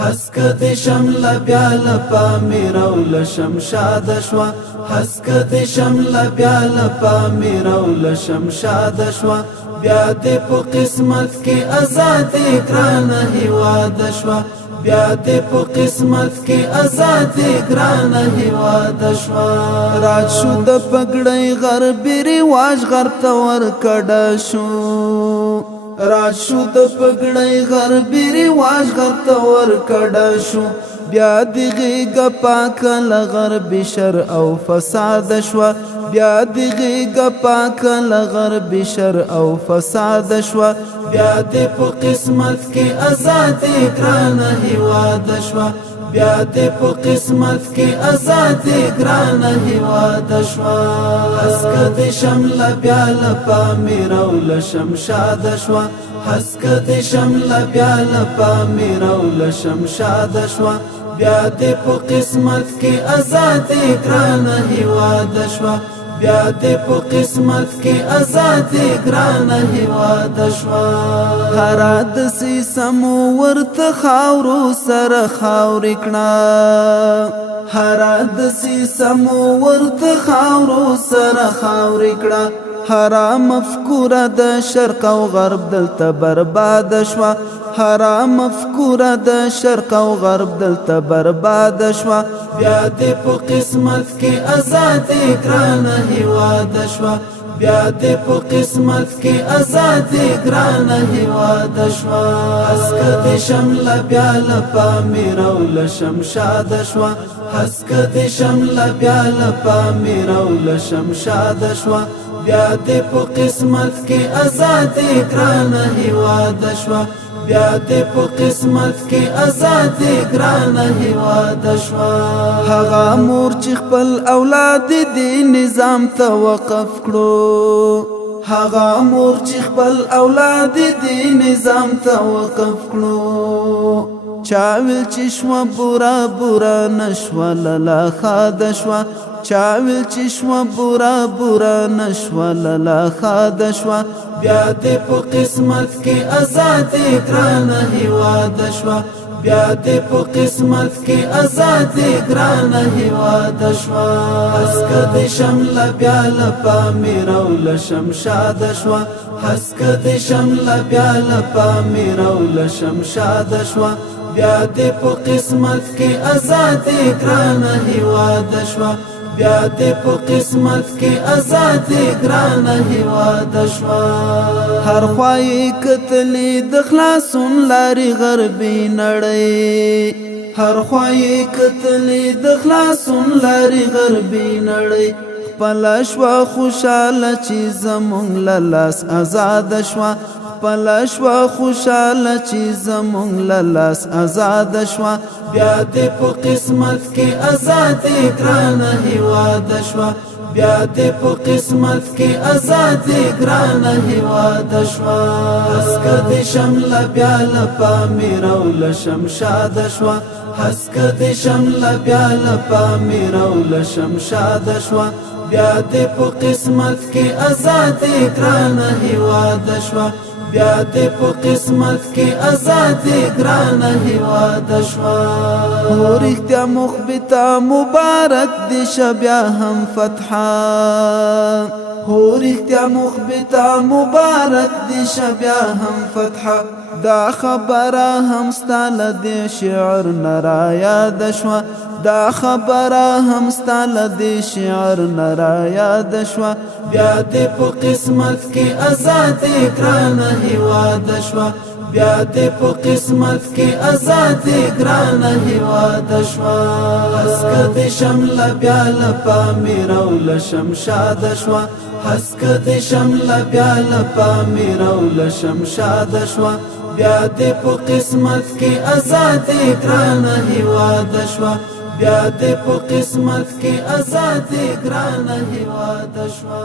حسک د شمل بیا لپا میرو لشمشاد شوا حسک د شمل بیا لپا میرو لشمشاد شوا بیا د په قسمت کې آزاد ګران هیواد شوا بیا د په قسمت کې آزاد ګران هیواد شوا راج شو د پګړۍ غربي رواج غرته ور کډه شو راج شو د پګړۍ غربي رواج غرته ور کډه شو بیا دغه پاک لغربي شر او فساد شوا بیا دغه پاک لغربي شر او فساد شوا بیا د په قسمت کې آزاد ګران هیواد شوا بیا د په قسمت کې آزاد ګران هیواد شوا حسک د شمل بیا لپا میرو لشمشاد شوا حسک د شمل بیا لپا میرو لشمشاد شوا بیا د په قسمت کې آزاد ګران هیواد شوا بیا د په قسمت کې آزاد ګران هیواد شوا هرات سي سمو ورته خاورو سره خاور کړه هرات سي سمو ورته خاورو سره خاور کړه حرام مفکوره د شرق او غرب دلته برباد شوا حرام مفکوره د شرق او غرب دلته برباد شوا بیا د په قسمت کې آزاد ګران هیواد شوا بیا د په قسمت کې آزاد ګران هیواد شوا حسک د شمل بیا لپا میرو لشمشاد شوا حسک د شمل بیا لپا میرو لشمشاد شوا بیا د په قسمت کې آزاد ګران هیواد شوا بیا د په قسمت کې آزاد ګران هیواد شوا هغه مور چې خپل اولاد دې نظام ته وقف کړو هغه مور چې خپل اولاد دې نظام ته وقف کړو چاویل چې شوا بورا بورا نشوا لالا خاد شوا چاویل چې شوا بورا بورا نشوا لالا خاد شوا بیا د په قسمت کې آزاد ګران هیواد شوا بیا د په قسمت کې آزاد ګران هیواد شوا حسک د شمل بیا لپا میرو لشمشاد شوا حسک د شمل بیا لپا میرو لشمشاد شوا بیا د په قسمت کې آزاد ګران هیواد شوا بیا د په قسمت کې آزاد ګران هیواد شوا هر خوای کتلې د خلاصون لاري غربي نړۍ هر خوای کتلې د خلاصون لاري غربي نړۍ خپل شوا خوشاله چې زمونږ لاس آزاد شوا خپل شوا خوشاله چې زمونږ لاس آزاد شوا بیا د په قسمت کې آزاد ګران هیواد شوا بیا د په قسمت کې آزاد ګران هیواد شوا حسک د شمل بیا لپا میرو لشمشاد شوا حسک د شمل بیا لپا میرو لشمشاد شوا بیا د په قسمت کې آزاد ګران هیواد شوا بیا د په قسمت کې آزاد ګران هیواد شوا ورختیا مخبتا مبارک دي شبیا هم فتحا ورختیا مخبتا مبارک دي شبیا هم فتحا دا خبره هم ستاله د شعر نرا یاد شوا دا خبره هم ستاله د شعر نرا یاد شوا بیا د په قسمت کې آزاد ګران هیواد شوا بیا د په قسمت کې آزاد ګران هیواد شوا حسک د شمل بیا لپا میرو لشمشاد شوا حسک د شمل بیا لپا میرو لشمشاد شوا بیا د په قسمت کې آزاد ګران هیواد شوا بیا د په قسمت کې آزاد ګران هیواد شوا